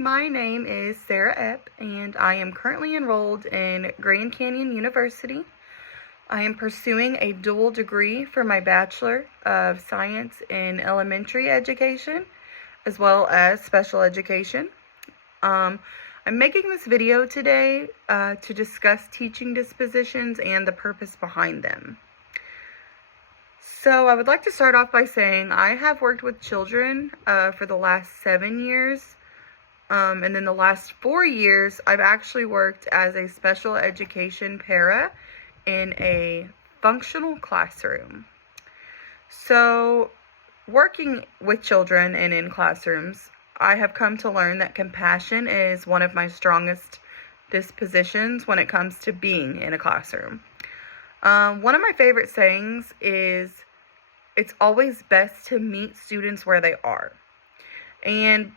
my name is Sarah Epp, and I am currently enrolled in Grand Canyon University. I am pursuing a dual degree for my Bachelor of Science in Elementary Education, as well as Special Education. I'm making this video today to discuss teaching dispositions and the purpose behind them. So I would like to start off by saying I have worked with children for the last 7 years. And then the last 4 years, I've actually worked as a special education para in a functional classroom. So working with children and in classrooms, I have come to learn that compassion is one of my strongest dispositions when it comes to being in a classroom. One of my favorite sayings is, it's always best to meet students where they are. And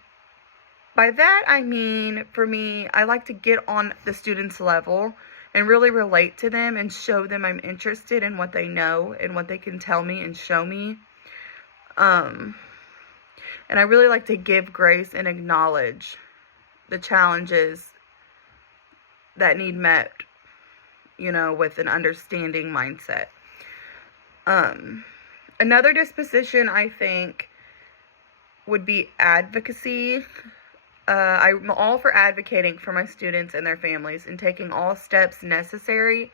by that, I mean, for me, I like to get on the student's level and really relate to them and show them I'm interested in what they know and what they can tell me and show me. And I really like to give grace and acknowledge the challenges that need met, with an understanding mindset. Another disposition, I think, would be advocacy. I'm all for advocating for my students and their families and taking all steps necessary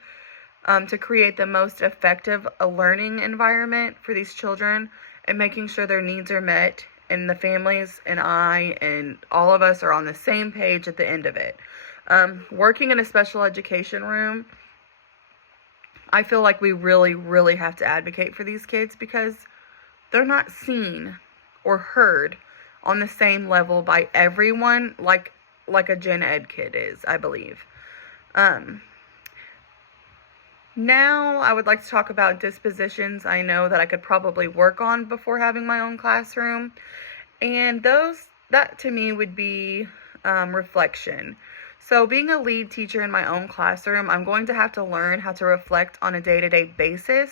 to create the most effective learning environment for these children and making sure their needs are met and the families and I and all of us are on the same page at the end of it. Working in a special education room, I feel like we really, really have to advocate for these kids because they're not seen or heard on the same level by everyone like a gen ed kid is, I believe. Now I would like to talk about dispositions I know that I could probably work on before having my own classroom. And that to me would be reflection. So being a lead teacher in my own classroom, I'm going to have to learn how to reflect on a day-to-day basis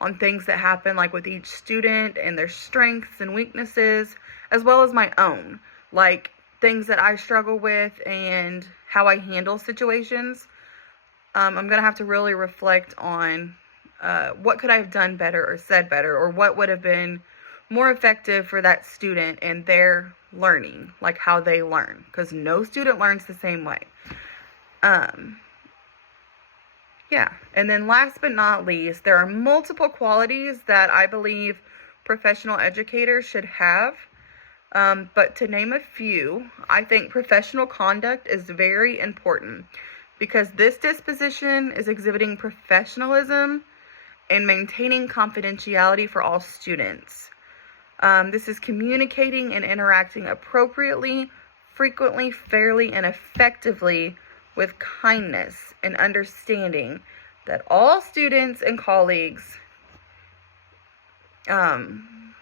on things that happen, like with each student and their strengths and weaknesses, as well as my own, like things that I struggle with and how I handle situations. I'm going to have to really reflect on what could I have done better or said better, or what would have been more effective for that student and their learning, like how they learn, because no student learns the same way. And then last but not least, there are multiple qualities that I believe professional educators should have. But to name a few, I think professional conduct is very important because this disposition is exhibiting professionalism and maintaining confidentiality for all students. This is communicating and interacting appropriately, frequently, fairly, and effectively with kindness and understanding that all students and colleagues, and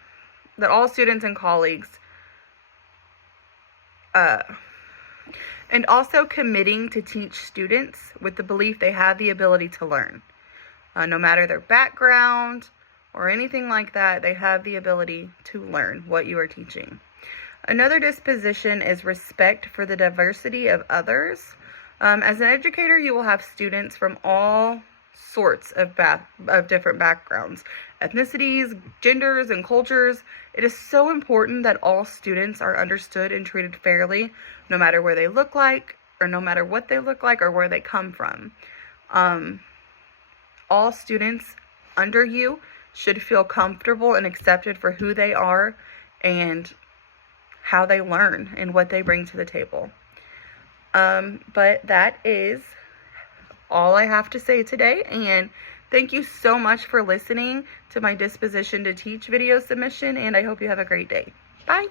also committing to teach students with the belief they have the ability to learn. No matter their background or anything like that, they have the ability to learn what you are teaching. Another disposition is respect for the diversity of others. As an educator, you will have students from all sorts of different backgrounds, ethnicities, genders, and cultures. It is so important that all students are understood and treated fairly, no matter where they look like, or no matter what they look like, or where they come from. All students under you should feel comfortable and accepted for who they are and how they learn and what they bring to the table. But that is all I have to say today, and thank you so much for listening to my Disposition to Teach video submission, and I hope you have a great day. Bye!